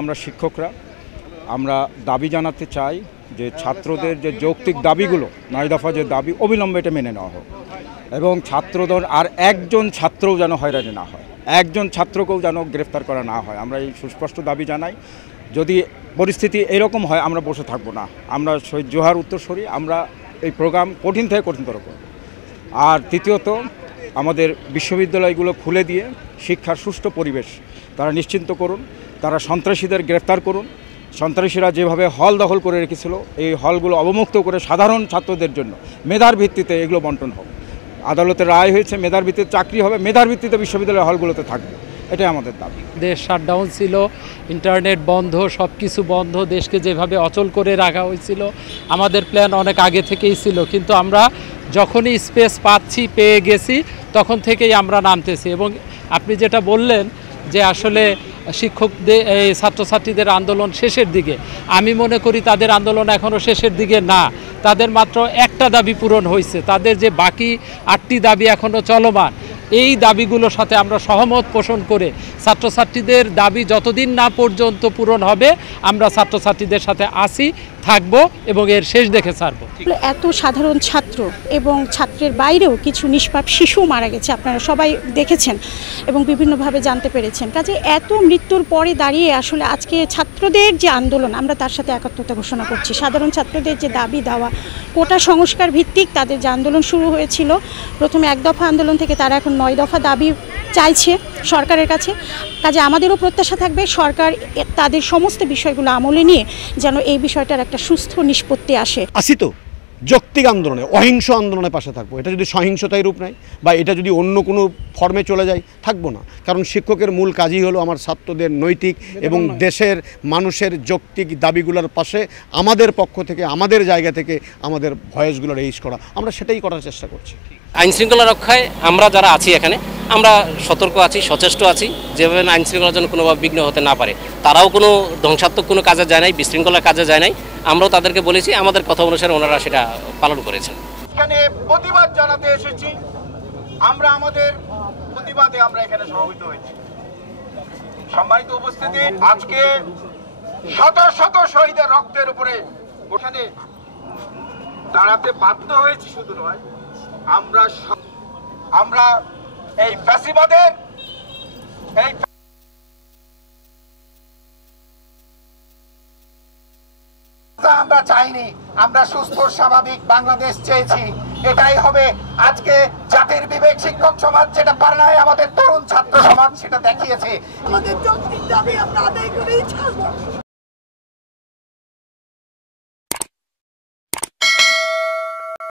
আমরা শিক্ষকরা আমরা দাবি জানাতে চাই যে ছাত্রদের যে যৌক্তিক দাবিগুলো 9 দফা যে দাবি অবিলম্বে এটা মেনে নেওয়া হোক এবং ছাত্রদের আর একজন ছাত্রও যেন হয়রানি না হয়, একজন ছাত্রকেও যেন গ্রেফতার করা না হয়। আমরা এই সুস্পষ্ট দাবি জানাই। যদি পরিস্থিতি এরকম হয় আমরা বসে থাকবো না। আমরা শহীদ জোহার উত্তরসূরি, আমরা এই প্রোগ্রাম কঠিন থেকে কঠিনতর করব। আর তৃতীয়ত আমাদের বিশ্ববিদ্যালয়গুলো খুলে দিয়ে শিক্ষার সুষ্ঠু পরিবেশ তারা নিশ্চিন্ত করুন, তারা সন্ত্রাসীদের গ্রেফতার করুন। সন্ত্রাসীরা যেভাবে হল দখল করে রেখেছিল এই হলগুলো অবমুক্ত করে সাধারণ ছাত্রদের জন্য মেধার ভিত্তিতে এগুলো বন্টন হোক। আদালতের রায় হয়েছে মেধার ভিত্তিতে চাকরি হবে, মেধার ভিত্তিতে বিশ্ববিদ্যালয় হলগুলোতে থাকবে, এটাই আমাদের দাবি। দেশ শাটডাউন ছিল, ইন্টারনেট বন্ধ, সব কিছু বন্ধ, দেশকে যেভাবে অচল করে রাখা হয়েছিল আমাদের প্ল্যান অনেক আগে থেকেই ছিল, কিন্তু আমরা যখনই স্পেস পাচ্ছি পেয়ে গেছি তখন থেকেই আমরা নামতেছি। এবং আপনি যেটা বললেন যে আসলে শিক্ষকদের এই ছাত্রছাত্রীদের আন্দোলন শেষের দিকে, আমি মনে করি তাদের আন্দোলন এখনও শেষের দিকে না। তাদের মাত্র একটা দাবি পূরণ হয়েছে, তাদের যে বাকি 8টি দাবি এখনও চলমান, এই দাবিগুলোর সাথে আমরা সহমত পোষণ করে ছাত্রছাত্রীদের দাবি যতদিন না পর্যন্ত পূরণ হবে আমরা ছাত্রছাত্রীদের সাথে আসি, থাকব এবং এর শেষ দেখে ছাড়ব। এত সাধারণ ছাত্র এবং ছাত্রের বাইরেও কিছু নিষ্পাপ শিশু মারা গেছে, আপনারা সবাই দেখেছেন এবং বিভিন্নভাবে জানতে পেরেছেন। কাজে এত মৃত্যুর পরে দাঁড়িয়ে আসলে আজকে ছাত্রদের যে আন্দোলন, আমরা তার সাথে একাত্মতা ঘোষণা করছি। সাধারণ ছাত্রদের যে দাবি দেওয়া, কোটা সংস্কার ভিত্তিক তাদের যে আন্দোলন শুরু হয়েছিল প্রথমে 1 দফা আন্দোলন থেকে, তারা এখন 9 দফা দাবি চাইছে সরকারের কাছে। কাজে আমাদেরও প্রত্যাশা থাকবে সরকার তাদের সমস্ত বিষয়গুলো আমলে নিয়ে যেন এই বিষয়টার একটা সুস্থ নিষ্পত্তি আসে। আসি তো যৌক্তিক আন্দোলনে, অহিংস আন্দোলনের পাশে থাকবো। এটা যদি সহিংসতায় রূপ নেয় বা এটা যদি অন্য কোনো ফর্মে চলে যায়, থাকবো না। কারণ শিক্ষকের মূল কাজই হলো আমার ছাত্রদের নৈতিক এবং দেশের মানুষের যৌক্তিক দাবিগুলোর পাশে আমাদের পক্ষ থেকে, আমাদের জায়গা থেকে আমাদের ভয়েসগুলো রেইজ করা। আমরা সেটাই করার চেষ্টা করছি। আইন শৃঙ্খলা রক্ষায় আমরা যারা আছি এখানে, আমরা সতর্ক আছি, সচেষ্ট আছি, যেভাবে আইন শৃঙ্খলার জন্য কোনোভাবে বিঘ্ন হতে না পারে। তারাও কোনো ধ্বংসাত্মক কোনো কাজে যায় নাই, বিশৃঙ্খলার কাজে যায় নাই। আমরাও তাদেরকে বলেছি, আমাদের কথা অনুসারে ওনারা সেটা পালন করেছেন। এখানে প্রতিবাদ জানাতে এসেছি, আমরা আমাদের প্রতিবাদে আমরা এখানে সমবেত হয়েছি। সম্মানিত উপস্থিতি, আজকে শত শত শহীদের রক্তের উপরে ওখানে দাঁড়াতে বাধ্য হয়েছি। শুধু নয়, আমরা এই ফ্যাসিবাদের এই আমরা চাইনি, আমরা সুস্থ স্বাভাবিক বাংলাদেশ চেয়েছি। এটাই হবে আজকে জাতির বিবেক। শিক্ষক সমাজ যেটা পারে নাই, আমাদের তরুণ ছাত্র সমাজ সেটা দেখিয়েছে। আমাদের যৌক্তিক দাবি আমরা আদায় করেই ছাড়বো।